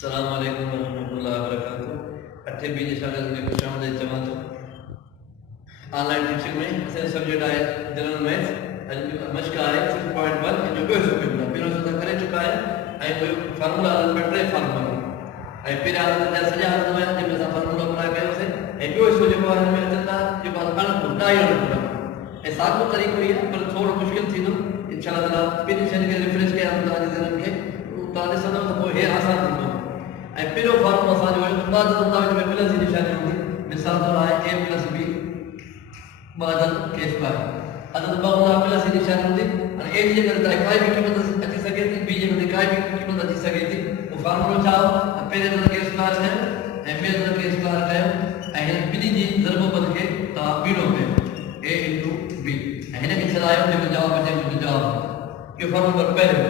अस्सलामुअलैकुम वरहमतुल्लाहि वबरकातुहू। अठे बी जे शागिर्द में खुश आमदीद चवां थो। ऑनलाइन टीचिंग में असांजो सब्जेक्ट आहे जनरल मैथ्स। अॼु मश्क आहे 6.1 जो ॿियो सब्जेक्ट आहे। पहिरियों असां करे चुका आहियूं ऐं ॿियो फार्मूला हलनि पिया, टे फार्मूला ऐं पहिरियां हलनि जा सॼा हलंदा हुया जंहिंमें असां फार्मूला अप्लाई कयोसीं ऐं ॿियो हिसो जेको आहे हिन में अचनि था जेको आहे अणकुल डाई अणकुल ऐं साॻियो तरीक़ो ई आहे पर थोरो मुश्किल थींदो। इंशाअल्लाह ताला ॿिनि शयुनि खे रिफ्रेश कयां तव्हांजे ज़हन खे, तव्हां ॾिसंदव त पोइ हे आसान थींदो। ऐं पहिरियों फार्मूलो असांजो हुयो बाद अंदाज़ में प्लस जी निशानी हूंदी। मिसाल तौर आहे a प्लस b बादल k स्क्वायर। अदद ॿ हूंदा प्लस जी निशानी हूंदी। हाणे a जी जॻह ते काई बि क़ीमत अची सघे थी, b जी जॻह ते काई बि क़ीमत अची सघे थी। पोइ फार्मूलो छा हो? पहिरें दफ़े k स्क्वायर कयो ऐं ॿिए दफ़े k स्क्वायर कयो ऐं हिन ॿिन्ही जी ज़रबोबत खे तव्हां ॿीणो कयो a इंटू b ऐं हिन खे छॾायो जेको जवाबु अचे उहो जवाबु। इहो फार्मूलो पहिरियों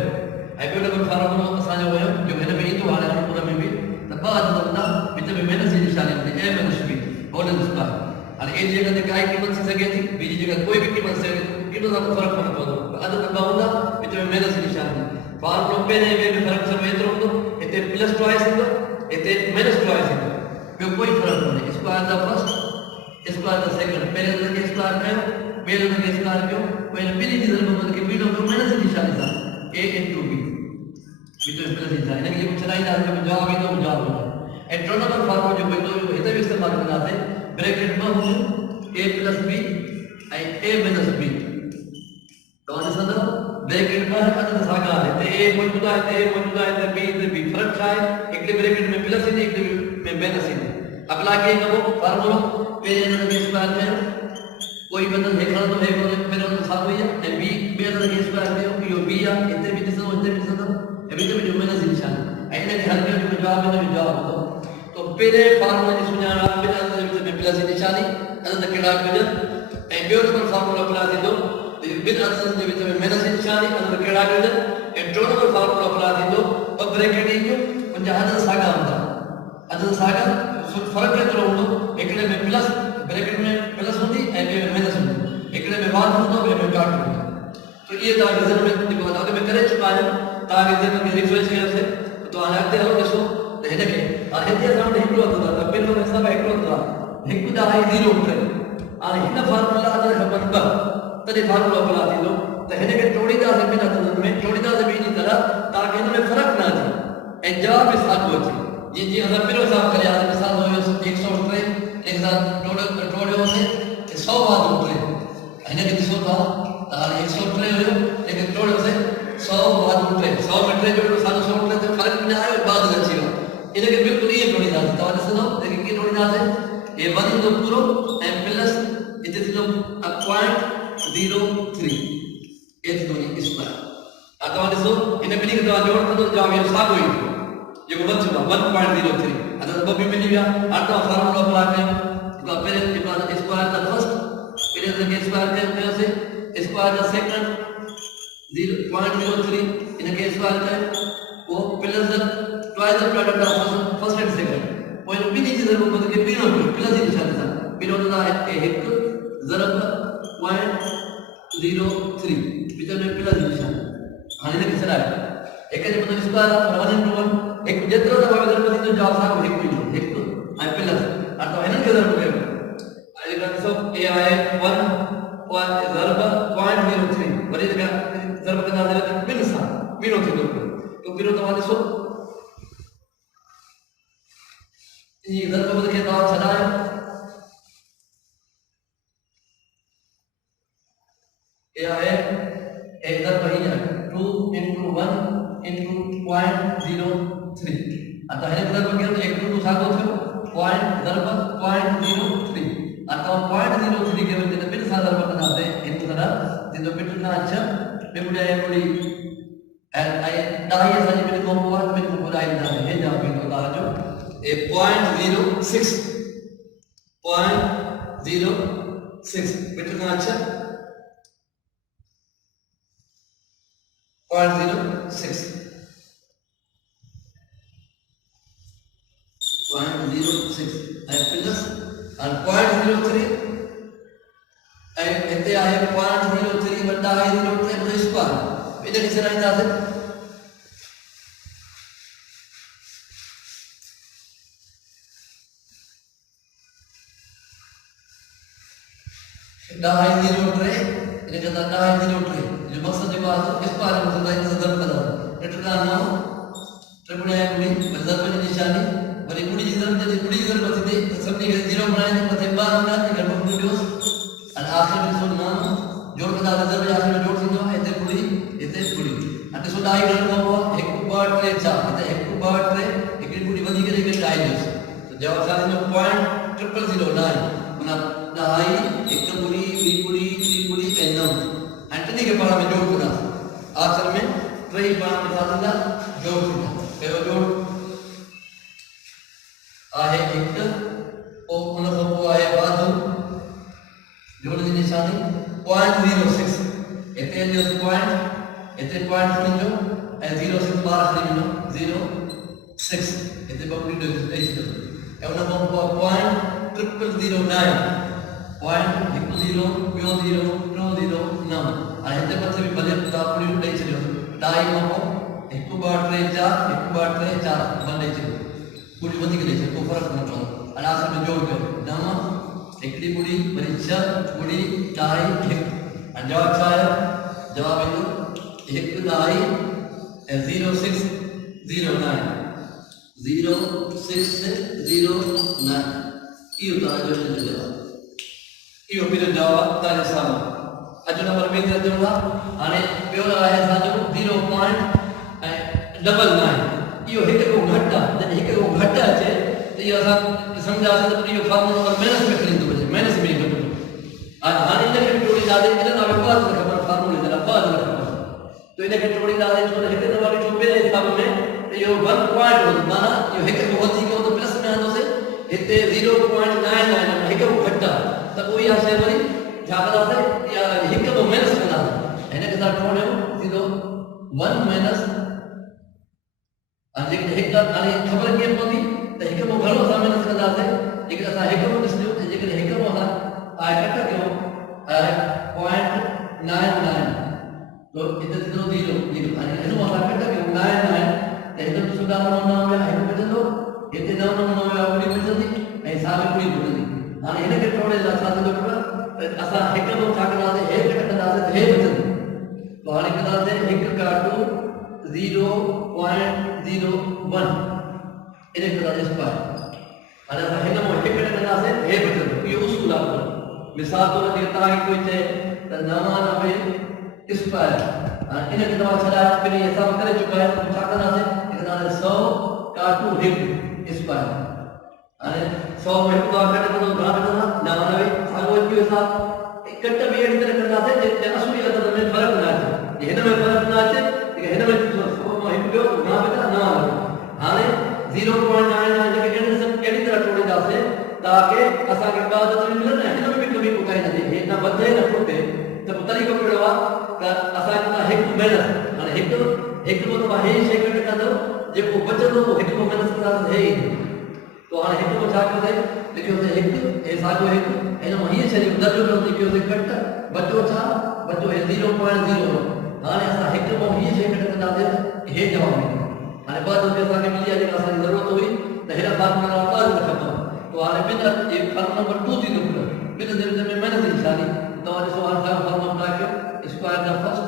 ऐं ॿियो नंबर फार्मूलो असांजो हुयो जो हिन में ईंदो हाणे अणकुल में बि त ॿ अदद हूंदा विच में माइनस जी निशानी हूंदी a minus b whole square. हाणे a जी जॻह ते काई क़ीमत थी सघे थी, b जी जॻह कोई बि क़ीमत थी सघे थी, क़ीमत सां फ़र्क़ु कोन पवंदो। अदद ॿ हूंदा विच में माइनस जी निशानी हूंदी। फार्मूलो पहिरें ॿिए में फ़र्क़ु सिर्फ़ु एतिरो हूंदो, हिते प्लस ट्वाइस ईंदो, हिते माइनस ट्वाइस ईंदो, ॿियो कोई फ़र्क़ु कोन्हे। Square the first square the second, पहिरें दफ़े के स्क्वायर कयो ॿिए दफ़े के स्क्वायर कयो पोइ हिन ॿिन्ही जी ज़रबोबत खे ॿीणो कयो माइनस जी निशानी सां a इंटू b विच में प्लस ईंदा। हिनखे जेको छॾाईंदासीं जेको जवाबु ईंदो उहो जवाबु हूंदो। ऐं टियों नंबर फार्मूलो जेको ईंदो हिते बि इस्तेमालु कंदासीं। ब्रैकेट ॿ हूंदियूं a प्लस b ऐं a माइनस b। तव्हां ॾिसंदव ब्रैकेट ॿ अदद साॻा हिते a मौजूदु आहे, हिते a मौजूदु आहे, हिते b फ़र्क़ु छा आहे? हिकिड़े ब्रैकेट में प्लस ईंदी, हिकिड़े में माइनस ईंदी। अप्लाई कीअं कबो फार्मूलो? पहिरें दफ़े स्क्वायर कयो कोई बदल हे खणंदो हे पहिरियों त साॻियो ई आहे ऐं b ॿिए दफ़े स्क्वायर कयो इहो b आहे, हिते बि ॾिसंदो हिते बि ॾिसंदो ऐं विच में जो माइनस जी निशानी ऐं हिनखे हल कयो जेको जवाबु ईंदो जवाबु हूंदो। तो पहिरें फार्मूले जी सुञाण आहे ॿिनि अदद जे विच में प्लस जी निशानी, अदद कहिड़ा हुजनि ऐं ॿियो नंबर फार्मूलो अप्लाई थींदो ॿिनि अददनि जे विच में माइनस जी निशानी, अदद कहिड़ा हुजनि ऐं टियों नंबर फार्मूलो अप्लाई थींदो ॿ ब्रैकेट ईंदियूं उनजा अदद साॻा हूंदा। अदद साॻा फ़र्क़ु एतिरो हूंदो हिकिड़े में प्लस ब्रैकेट में प्लस हूंदी ऐं ॿिए में माइनस हूंदी, हिकिड़े में वाध हूंदो ॿिए में घटि हूंदो। तो इहे तव्हांखे ज़हन में जेको अॻु में करे चुका आहियूं तव्हांखे ज़हन में रिफ्रेश कयोसीं त हाणे अॻिते हलो ॾिसो त हिनखे हाणे हिते असां वटि हिकिड़ो अदद आहे त पहिरियों हिसाब हिकिड़ो अदद आहे, हिकु जा आहे 0.3। हाणे हिन फार्मूला अदद खपनि ॿ तॾहिं फार्मूलो अप्लाई थींदो त हिनखे टोड़ींदासीं ॿिनि अददनि में, टोड़ींदासीं ॿिए जी तरह ताकी हिन में फ़र्क़ु न अचे ऐं जवाबु बि साॻियो अचे। जीअं असां पहिरियों हिसाब करियासीं मिसाल हुयो 103 एक साथ टोड़ियोसीं 100 वाधो 3 हिनखे ॾिसो था त हाणे 103 हुयो लेकिन टोड़ियोसीं 100 वाधो 3 100 में 3 जोड़ियो 103 ते फ़र्क़ु न आयो बाद अची वियो। हिनखे बिल्कुलु ईअं टोड़ींदासीं। तव्हां ॾिसंदव लेकिन कीअं टोड़ींदासीं? हे 1 ईंदो पूरो ऐं प्लस हिते थींदो 0.03 एतिरो स्क्वायर। हाणे तव्हां ॾिसो हिन ॿिन्ही खे तव्हां जोड़ कंदो जवाबु इहो साॻियो ईंदो जेको बचियो आहे 1.03 अदद ॿ बि मिली विया। हाणे तव्हां फार्मूलो अप्लाई कयो पहिरें जेको आहे स्क्वायर द फर्स्ट पहिरें दफ़े स्क्वायर कयोसीं स्क्वायर द सेकंड 0.03 हिनखे स्क्वायर कयो पोइ plus twice the product of first and second पोइ हिन ॿिन्ही जी ज़रबोबत खे ॿीणो कयो प्लस जी निशानी सां ॿीणो त हिकु ज़रब 0.03 विच में प्लस जी निशानी। हाणे हिनखे छॾायो हिक जे मथां स्क्वायर आहे 1 into 1 हिकु जेतिरो दफ़ा ज़रब थींदो जवाबु साॻियो हिकु ईंदो हिकु ऐं प्लस। हाणे तव्हां हिननि खे ज़रब कयो जेका ॾिसो ए आहे 1 ज़रब 0.03 वरी जेका ज़रब कंदासीं त ॿिनि सां ॿीणो थींदो तो ॿीणो तव्हां ॾिसो जी ज़रबोबत खे तव्हां छॾायो ए आहे ए ज़रब हीअं 2 into 1 into 0.03 आता है ज़रब कयो त 1 2 साॻियो थियो पॉइंट ज़रब 0.03 आता 0.03 के वजह से ॿिनि सां ज़रब कंदासीं हिन तरह थींदो ॿिनि ना 6 ॿिए ॿुधाए ॿुड़ी ऐं ॾाही असांजी ॿिनि खां पोइ ॿिनि खां ॿुधाईंदासीं हे जवाबु ईंदो तव्हांजो ए 0.06 0.06 मीटर का अच्छा 0.06 and plus and 0.03 कहते हैं 0.03 बटा 0.3 स्क्वायर इधर किसे नहीं जाते ढाई 0.3 इधर कहता 0.3 जो मकसद जो बात है इस बारे में समझाई तो दर्द बता लेटर का नाम ट्रिपल है कुड़ी मतलब की निशानी बड़ी कुड़ी जिधर बचती सबने 0 बनाए थे पते बार हमने कर वीडियोस और आखिर में सुन नाम जोड़ बता रिजर्व आखिर में जोड़ दियो इतने कुड़ी अटे सो डाई कर को 1/3 इतने 1/3 एक कुड़ी वधी करे के डाई जो तो जवाब साथ में 0.009 बना डाई एक कुड़ी बी कुड़ी सी कुड़ी एनम एंटनी के पारा में जोड़ करना आखिर में ट्रे पारा में साथ में जोड़ करना पहला जोड़ आहे एक ओ उनको आए बाजू जोड़ दी निशानी 0.06 इतने जो पॉइंट जो 06 बार खरीद लो 06 इतने बबली दो ऐसे है उनको 0.009 0.10 और इतने बच्चे भी भले ता पूरी उड़ाई चलो डाई को 1/3 बने चलो पूरी वधी के लिए को फर्क न पड़ो और आखिर में जोड़ कर नाम एकड़ी बुड़ी वरी 6 बुड़ी डाई 1 और जवाब छा है जवाब है 1 0609 यो ताजो जवाब यो फिर जवाब ताजे सामने अजो नंबर में जोड़ा आने प्योर आया साजो 0.99 यो एक को घटा जब एक को घटा है तो ये असा समझा सकते तो ये फार्मूला और माइनस में करें तो बजे माइनस में घटो और हानि ने के टोड़ी दादे इधर ना बात न खबर फार्मूला इधर बात न खबर तो इधर के टोड़ी दादे जो है तो वाली जो मेरे हिसाब में तो ये 1 पॉइंट हो माना ये एक को होती को तो प्लस में आनो से इतने 0.99 एक को घटा तो कोई आशय वाली जागरा से या एक को माइनस में ना है के साथ टोड़े 1 माइनस अजे एक अरे खबर के पदी त एक को घरो सामने कंदा से एक असा एक को दिसलो जे के एक को हा आय कट के 0.99 तो इधर तो 0 अरे एनो हा कट के 99 ते इधर सुदा न है एक बजंदो इते न अपनी बजंदी ए सामे पूरी बजंदी हां इने के थोड़े साथ तो असा एक को छा कंदा से एक कंदा से हे बजंदी तो हाने कंदा से एक काटू 0.01 इने कदा स्क्वायर अरे हिन मो एक कदा से हे बचो ये उसूल आप मिसाल तो देता है कोई चे त 99 स्क्वायर इने कदा छड़ा फिर ये सब करे चुका है तो छा कदा से कदा 100 काटू 1 स्क्वायर अरे 100 में तो कट तो घना कदा 99 सागो के साथ कट भी एक तरह कदा से जे असली कदा में फर्क ना है हिन में फर्क ना है हिन में हिप्यो ना बेटा ना हाने 0.99 के केड़ी सब केड़ी तरह टोड़ी जासे ताकि असा के बाद तो मिले ना हिन में भी कभी कोई ना दे ना बदे ना फुटे तो तरीको पड़वा का असा का एक मेहनत हाने एक को तो हे सेकंड का दो जे को बचतो वो एक को मेहनत का है तो हाने एक को छा कर दे लिखियो से एक ऐसा को एक एनो ही शरीर दर्जो तो लिखियो से कट बचो छा बचो 0.0 हाने असा एक को ही सेकंड का दे हे जवाब हाने बाद में असा के मिलिया जे असा जरूरत हुई तो हेरा फार्मूला आवाज रखतो तो हाने बिना ये फार्मूला नंबर 2 थी तो बिना देर में मैंने निशानी तो हमारे सवाल का फार्मूला क्या स्क्वायर का फर्स्ट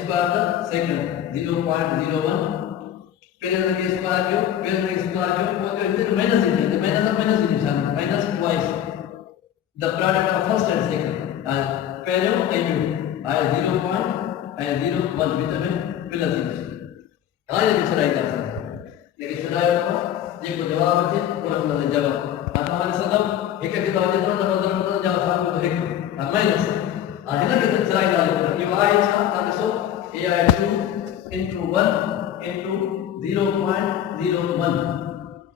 स्क्वायर का सेकंड 0.01 पहले के स्क्वायर जो पहले के स्क्वायर जो वो जो इधर माइनस निशानी minus twice the product of first and second पहले आयो 0.01 भीतर में प्लस हां ये चढ़ाई कर सकते लेकिन चढ़ाई को जे को जवाब है पूरा मतलब जवाब हमारे सदम एक के तो जितना जवाब जवाब तो एक माइनस हिन के चढ़ाई डाल ये आए छा ताकि सो ए आई 2 into 1 into 0.01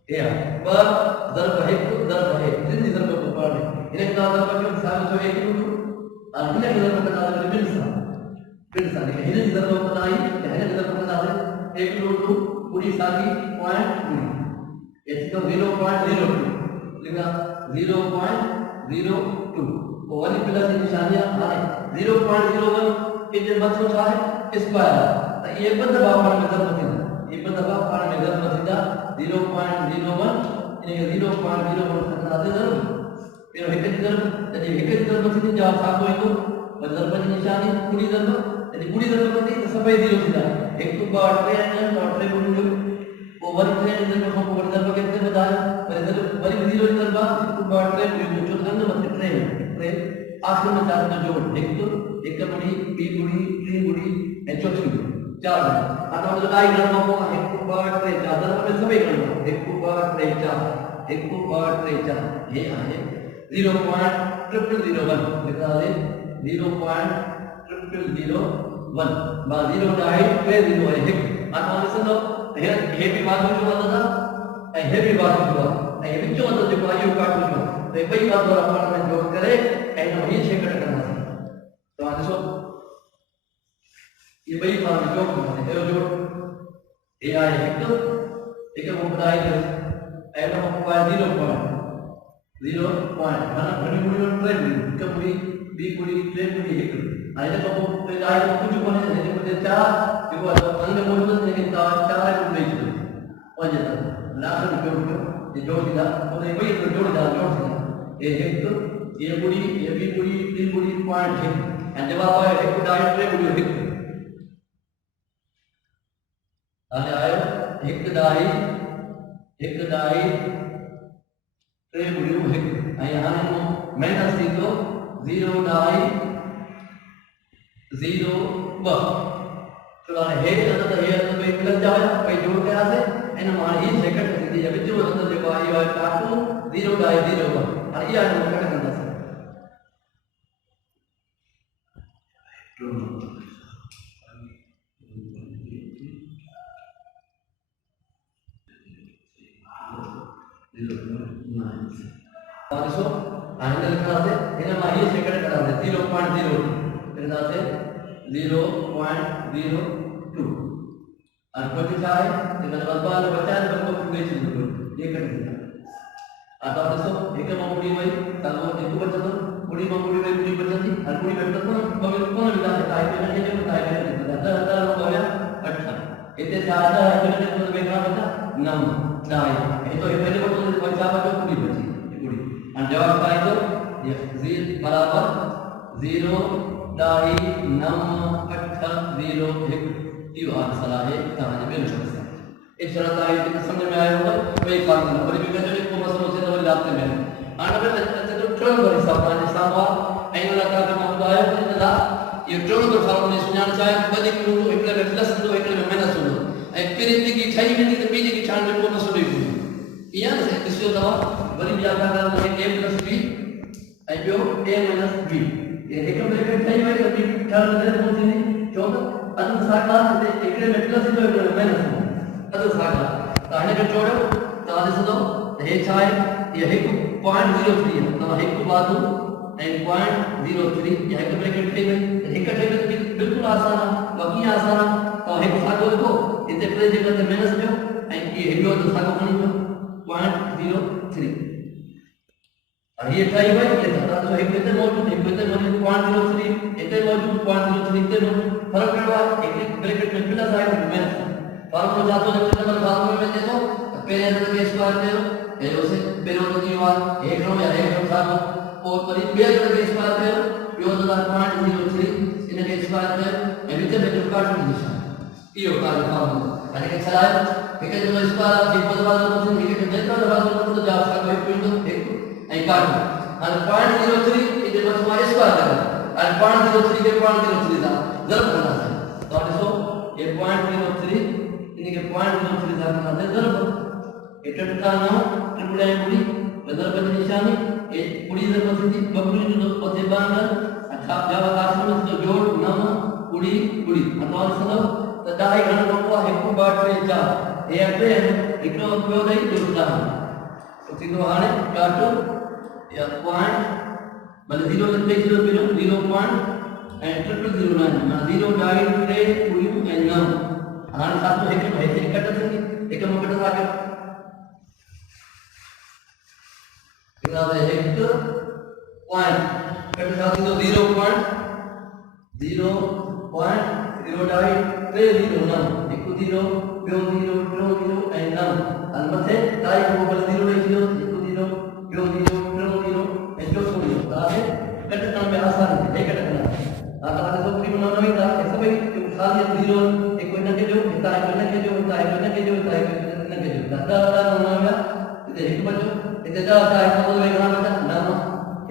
या बर ضرب हिक ضرب है जिंदी ضرب को पढ़ने इन्हें का ضرب के साथ जो एक टू और इन्हें ضرب का नाम है बिल्सा है इन्हें ضرب को नाम है इन्हें ضرب का नाम है एक टू पूरी सागी पॉइंट पूरी इसको 0.02 लिखा 0.02 वो वाली प्लस निशानियां आए 0.01 के मतलब क्या है स्क्वायर तो ये बंद बाहर में ضرب थी ये बंद बाहर में ضرب थी 0.01 ini 0.01 terkena ضرب फिर एक ضرب jadi एक ضرب थी जवाब satu itu ضرب निशानी पूरी ضرب jadi पूरी ضرب थी sampai 0 सीधा एक तो बार ट्रेन और ट्रेन पूरी ओवर ट्रेन ضرب को ओवर ضرب कितने बताया पर ضرب बड़ी 0 ضرب एक बार ट्रेन जो जो करने मतलब ट्रेन ट्रेन आखिर में चार का जोड़ एक तो एक बड़ी बी बड़ी तीन बड़ी और चौथी चार आता मतलब आई ضرب को एक बार ट्रेन चार ضرب में सभी करना एक बार ट्रेन चार ये आए 0.0001 लिखा है 0.0001 बा 0 डाई पे 0 है एक आता मतलब हे भी बात जो होता था हे भी बात हुआ हे भी जो होता जो आयु काट जो तो वही बात और अपन में जोड़ करे एनो ये सेकंड करना तो आज सो ये वही बात जोड़ करना है जोड़ ये आए एक वो बताए एनो को 0 पॉइंट माना घड़ी मुड़ी ट्रेन के मुड़ी बी मुड़ी ट्रेन मुड़ी एक आइए तो आए तो कुछ कोने से मुझे चार देखो अंदर मौजूद लेकिन चार है मुड़ी और जैसा लास्ट में ये जोड़ दिया तो ये वही जोड़ दिया ये एक ये मुड़ी ये बी मुड़ी तीन मुड़ी पॉइंट है एंड जब आप आए एक डाई ट्रेन मुड़ी एक आए एक डाई ट्रेन मुड़ी एक यहाँ माइनस थी तो 0 डाई 0 बस तो हे तो हे तो पे प्लस जावे पे जोड़ के आसे एने मार ये सेकंड थी जब जो अंदर देखो आई वाला काटू 0 डाई 0 बस और ये आने कट करना से सो आने लिखा है इन्हें माहिए सेकंड करा दे 0.02 फिर दाते 0.02 और कोई क्या है इन्हें बलबाल बचाने बल्कि पूरे चीज को ये कर दिया आता है सो एक मामूली में तालो एक बच्चा तो पूरी मामूली में पूरी बच्चा थी और पूरी बच्चा तो बगल कौन बिता है टाइप में नहीं जो टाइप में दादा दादा लोग हो गया 18 इतने ज्यादा है कि मैंने तो बेकार बता 9 दाई ये तो पहले बच्चों ने बच्चा बच्चा पूरी बची और जवाब आए तो ये 0 बराबर 0 डाई 9 8 0 1 ये आंसर है कहानी में निकल इस तरह का ये समझ में आया होगा वही काम करना पर भी कहते को मसलों से तो लाते में आने पे तो ट्रोल कर हिसाब से सावा ऐन लगा के मामला आया तो ना ये ट्रोल कर फॉर्म ने सुनाना चाहे बदी को एक में प्लस तो एक में माइनस हो ए फिर इनकी छई में तो बीजे की छान में को मसलो ही या से इसको दवा बड़ी व्याख्या करना है a + b आई जो a - b ये एक में छई में कभी ठहर दे तो नहीं 14 अदन साका से एक में प्लस तो एक में माइनस अदन साका ताने के जोड़ो ताने से तो हे छाए ये 1.03 है तो एक बात एंड 0.03 ये एक ब्रैकेट थे में एक थे बिल्कुल आसान है बाकी आसान है तो एक साको को इतने प्लस जगह से माइनस में एंड ये हेलो तो साको बनी 0.03 और ये ट्राई भाई ये था तो एक बेहतर मौजूद 0.03 इतने मौजूद 0.03 इतने फर्क पड़ा एक ब्रैकेट में प्लस आया माइनस फर्क हो जाता है नंबर फार्मूले में देखो पहले अंदर के स्क्वायर ले लो ये उसे पहले तो नहीं हुआ एक रो या एक रो था और पर बे अंदर के स्क्वायर ले लो यो तो 0.03 इनके स्क्वायर ले ये भी तो काट निशान ये होता है फार्मूला यानी कि चला ठीक है जो स्क्वायर एक बदला तो ठीक है देखो बदला तो जा सकता है कोई तो एक आई काट और 0.03 इधर बस हमारे स्क्वायर लगा और 0.03 के 0.03 था ضرب करना है तो देखो ये 0.03 इनके 0.03 था करना है ضرب एटट का नाम ट्रिपल आई पूरी ضرب की निशानी ये पूरी ضرب थी बबली जो पते बांध अच्छा जब आकाश में तो जोड़ नाम पूरी पूरी अतवार सदा तदाई घन को 1 बार पे 4 ये अटे हिकिड़ो पियो ॾेई ॿियो ॿुधायो त थींदो हाणे काटो या पॉइंट भले 0 ॾेई छॾियो पहिरियों 0.009 माना 0.3 पूरियूं ऐं 9 हाणे सातो हिकु कट थींदी हिकु में कट था कयो हिकु पॉइंट कट छा थींदो 0.0.0.309 हिकु 0 ॿियो 0 टियों 0 ऐं 9 हाणे मथे काई को भले 0 ॾेई छॾियो हिकु 0 ॿियो 0 टियों 0 ऐं चोथों 0 तव्हांखे कट करण में आसानी थिए कट करण हा तव्हां ॾिसो पूरी न वेंदा सभई ख़ाली 0 हिकु हिनखे ॾियो हितां हिकु हिनखे ॾियो हितां हिकु हिनखे ॾियो हितां हिकु हिनखे ॾियो ॾह नमूना हुया हिते हिकु बचो हिते 10 हिकु बचो घणा बचा 9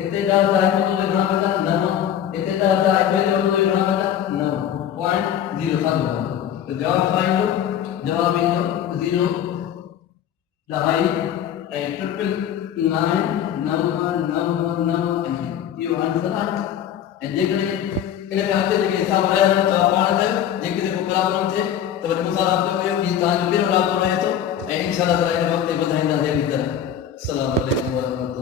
हिते 10 हिकु बचो घणा बचा 9 हिते 10 हिकु बचो घणा बचा 9 पॉइंट 0 सातो तो जवाब छा ईंदो जवाब ईंदो 0 ढाई ऐं 99999 इहो आंसर आहे ऐं जेकॾहिं इन खे अॻिते जेके हिसाब रहिया त पाण कयो जेके जेको ख़राबु न थिए त वरी मूंसां राब्तो कयो हीअ तव्हांजो ॿियो राब्तो रहे थो ऐं इनशाला ताला इन वक़्तु ॿुधाईंदासीं अहिड़ी तरह अस्सलामु अलैकुम वरहमतुल्लाह